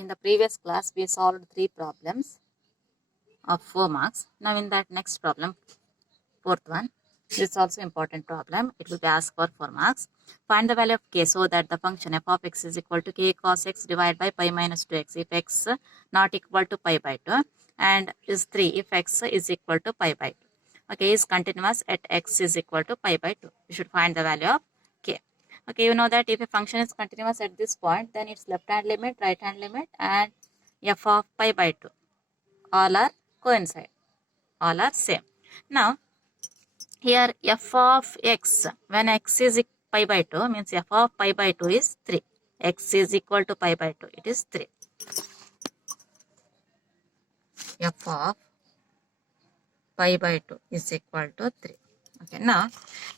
In the previous class, we solved 3 problems of 4 marks. Now in that next problem, fourth one, this is also important problem. It will be asked for 4 marks. Find the value of k so that the function f of x is equal to k cos x divided by pi minus 2x if x not equal to pi by 2 and is 3 if x is equal to pi by 2. Okay, is continuous at x is equal to pi by 2. You should find the value of k. Okay, you know that if a function is continuous at this point, then its left hand limit, right hand limit and f of pi by 2 all are coincide, all are same. Now here f of x, when x is pi by 2 means f of pi by 2 is 3. X is equal to pi by 2, it is 3. F of pi by 2 is equal to 3. Okay, now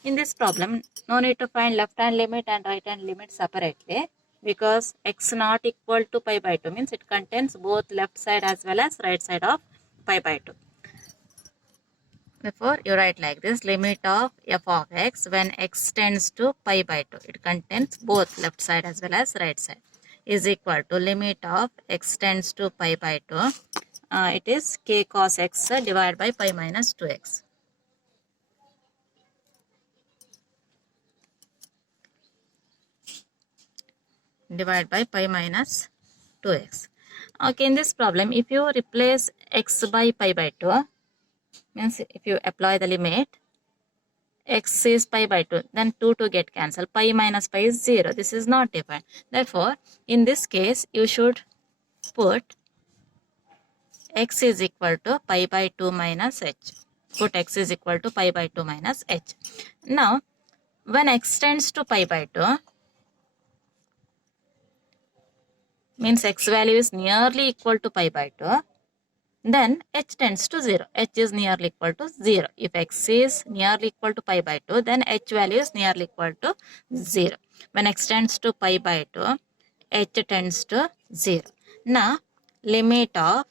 in this problem, no need to find left hand limit and right hand limit separately because x not equal to pi by 2 means it contains both left side as well as right side of pi by 2. Therefore, you write like this, limit of f of x when x tends to pi by 2. It contains both left side as well as right side is equal to limit of x tends to pi by 2. It is k cos x divided by pi minus 2x. Divided by pi minus 2x. Okay, in this problem, if you replace x by pi by 2, means if you apply the limit, x is pi by 2, then 2 to get cancelled. Pi minus pi is 0. This is not defined. Therefore, in this case, you should put x is equal to pi by 2 minus h. Put x is equal to pi by 2 minus h. Now, when x tends to pi by 2, means x value is nearly equal to pi by 2, then h tends to 0. H is nearly equal to 0. If x is nearly equal to pi by 2, then h value is nearly equal to 0. When x tends to pi by 2, h tends to 0. Now, limit of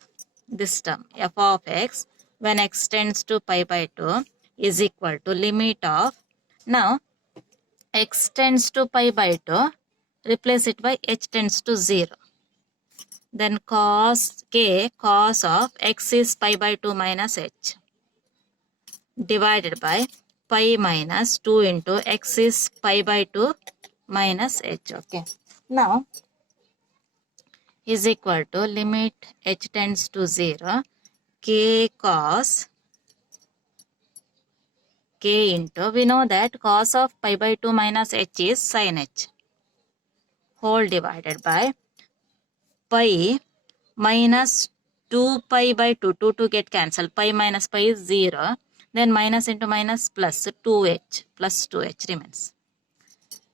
this term f of x when x tends to pi by 2 is equal to limit of, now x tends to pi by 2, replace it by h tends to 0. Then cos k cos of x is pi by 2 minus h divided by pi minus 2 into x is pi by 2 minus h. Okay. Now is equal to limit h tends to 0 k cos k into, we know that cos of pi by 2 minus h is sin h whole divided by pi minus 2 pi by 2, 2 to get cancelled, pi minus pi is 0, then minus into minus plus 2h plus 2h remains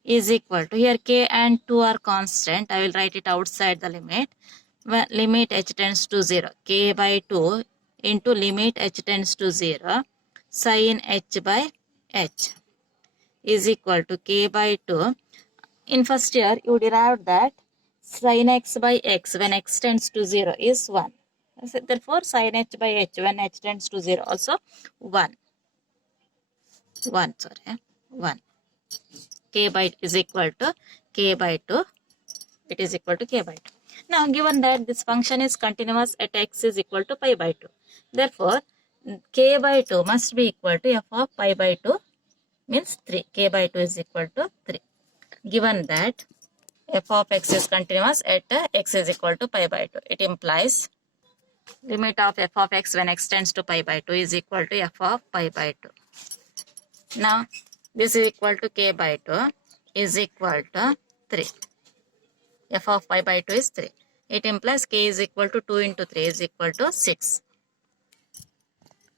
is equal to, here k and 2 are constant, I will write it outside the limit, limit h tends to 0, k by 2 into limit h tends to 0 sin h by h is equal to k by 2. In first year, you derived that sin x by x when x tends to 0 is 1. Therefore, sin h by h when h tends to 0 also 1. 1. K by is equal to k by 2. It is equal to k by 2. Now, given that this function is continuous at x is equal to pi by 2. Therefore, k by 2 must be equal to f of pi by 2 means 3. K by 2 is equal to 3. Given that f of x is continuous at x is equal to pi by 2. It implies limit of f of x when x tends to pi by 2 is equal to f of pi by 2. Now, this is equal to k by 2 is equal to 3. F of pi by 2 is 3. It implies k is equal to 2 into 3 is equal to 6.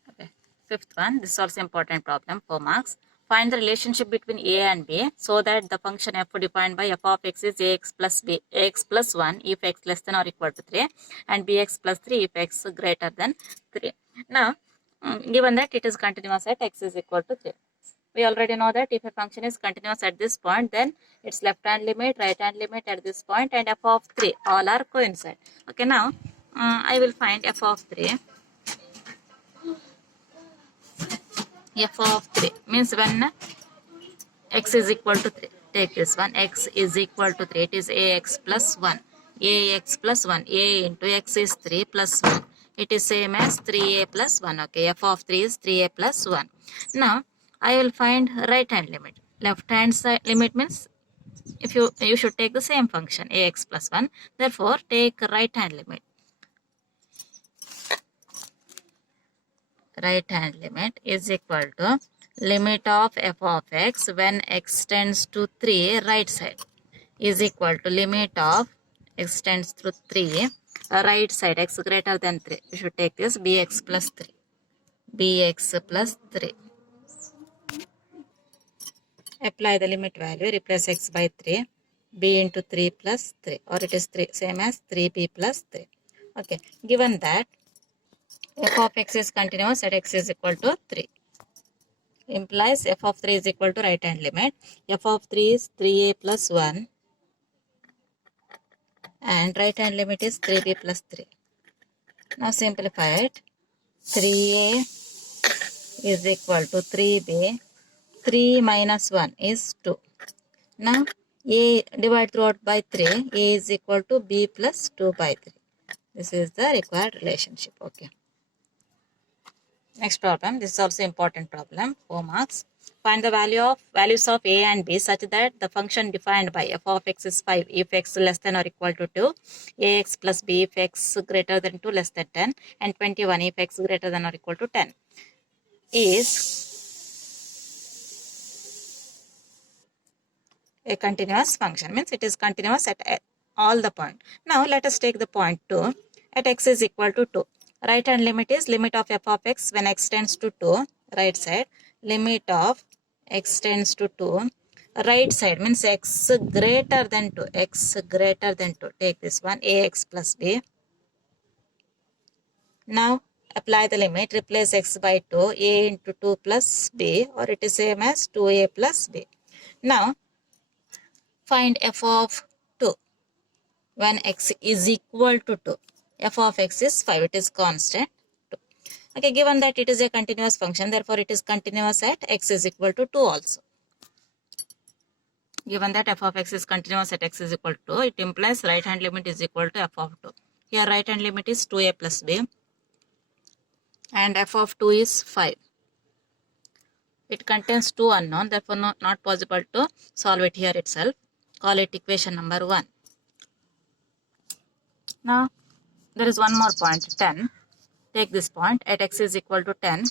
Okay. Fifth one, this is also important problem, 4 marks. Find the relationship between a and b so that the function f defined by f of x is ax plus b, ax plus 1 if x less than or equal to 3 and bx plus 3 if x greater than 3. Now, given that it is continuous at x is equal to 3. We already know that if a function is continuous at this point, then its left hand limit, right hand limit at this point and f of 3 all are coincide. Okay, now I will find f of 3. F of 3 means when x is equal to 3, take this one, x is equal to 3, it is ax plus 1 ax plus 1. A into x is 3 plus 1. It is same as 3a plus 1. Okay, f of 3 is 3a plus 1. Now, I will find right hand limit. Left hand side limit means if you should take the same function ax plus 1. Therefore, take right hand limit. Right hand limit is equal to limit of f of x when x tends to 3 right side is equal to limit of x tends to 3 right side x greater than 3. You should take this bx plus 3. Bx plus 3. Apply the limit value, replace x by 3, b into 3 plus 3, or it is 3 same as 3b plus 3. Okay, given that f of x is continuous at x is equal to 3, implies f of 3 is equal to right hand limit. F of 3 is 3a plus 1 and right hand limit is 3b plus 3. Now simplify it. 3a is equal to 3b. 3 minus 1 is 2. Now a divide throughout by 3. A is equal to b plus 2 by 3. This is the required relationship. Okay. Next problem. This is also important problem. 4 marks. Find the values of a and b such that the function defined by f of x is 5 if x less than or equal to 2, ax plus b if x greater than 2 less than 10, and 21 if x greater than or equal to 10 is a continuous function. Means it is continuous at all the point. Now let us take the point 2 at x is equal to 2. Right hand limit is limit of f of x when x tends to 2. Right side limit of x tends to 2. Right side means x greater than 2. X greater than 2. Take this one ax plus b. Now apply the limit. Replace x by 2. A into 2 plus b, or it is same as 2a plus b. Now find f of 2 when x is equal to 2. F of x is 5. It is constant. 2. Okay, given that it is a continuous function, therefore it is continuous at x is equal to 2 also. Given that f of x is continuous at x is equal to 2, it implies right hand limit is equal to f of 2. Here right hand limit is 2a plus b and f of 2 is 5. It contains 2 unknown, therefore not possible to solve it here itself. Call it equation number 1. Now there is one more point 10. Take this point at x is equal to 10.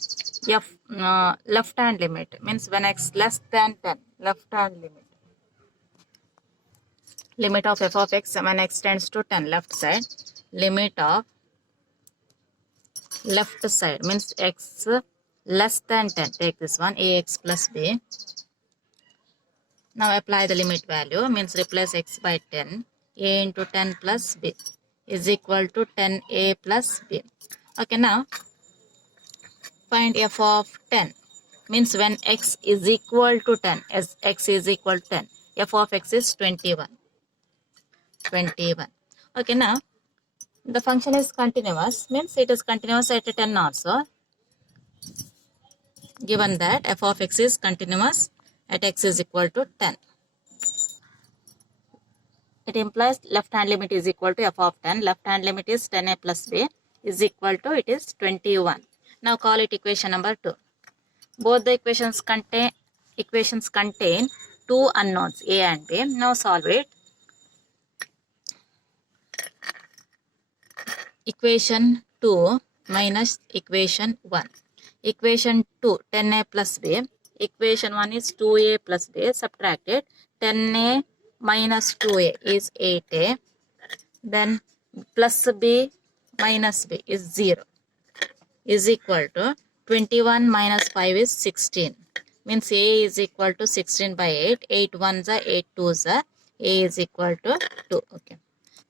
Left hand limit means when x less than 10. Left hand limit. Limit of f of x when x tends to 10. Left side. Limit of left side means x less than 10. Take this one ax plus b. Now apply the limit value means replace x by 10. A into 10 plus b is equal to 10a plus b. Okay, now find f of 10 means when x is equal to 10, as x is equal to 10, f of x is 21. Okay, now the function is continuous means it is continuous at 10 also. Given that f of x is continuous at x is equal to 10. It implies left hand limit is equal to f of 10. Left hand limit is 10a plus b is equal to it is 21. Now call it equation number 2. Both the equations contain two unknowns a and b. Now solve it. Equation 2 minus equation 1. Equation 2 10a plus b. Equation 1 is 2a plus b. Subtract it. 10a minus 2a is 8a. Then plus b minus b is 0. Is equal to 21 minus 5 is 16. Means a is equal to 16 by 8. 8 1s are 8 2s are. A is equal to 2. Okay.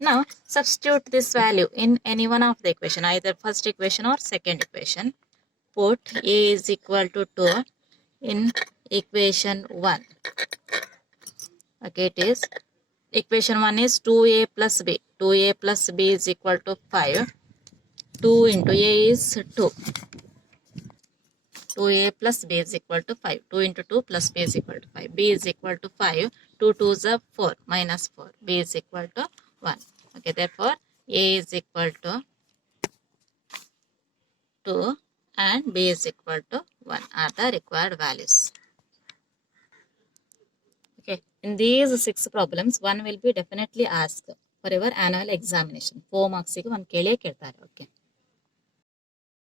Now substitute this value in any one of the equation, either first equation or second equation. Put a is equal to 2 in equation 1. Okay, it is equation 1 is 2a plus b. 2a plus b is equal to 5. 2 into a is 2. 2a plus b is equal to 5. 2 into 2 plus b is equal to 5. b is equal to 5. 2 2s are 4 minus 4. b is equal to 1. Okay. Okay, therefore A is equal to 2 and B is equal to 1 are the required values. Okay, in these 6 problems, one will be definitely asked for your annual examination. 4 marks ಗೆ ಒಂದು ಕೇಳೇ ಕೇಳ್ತಾರೆ. Okay.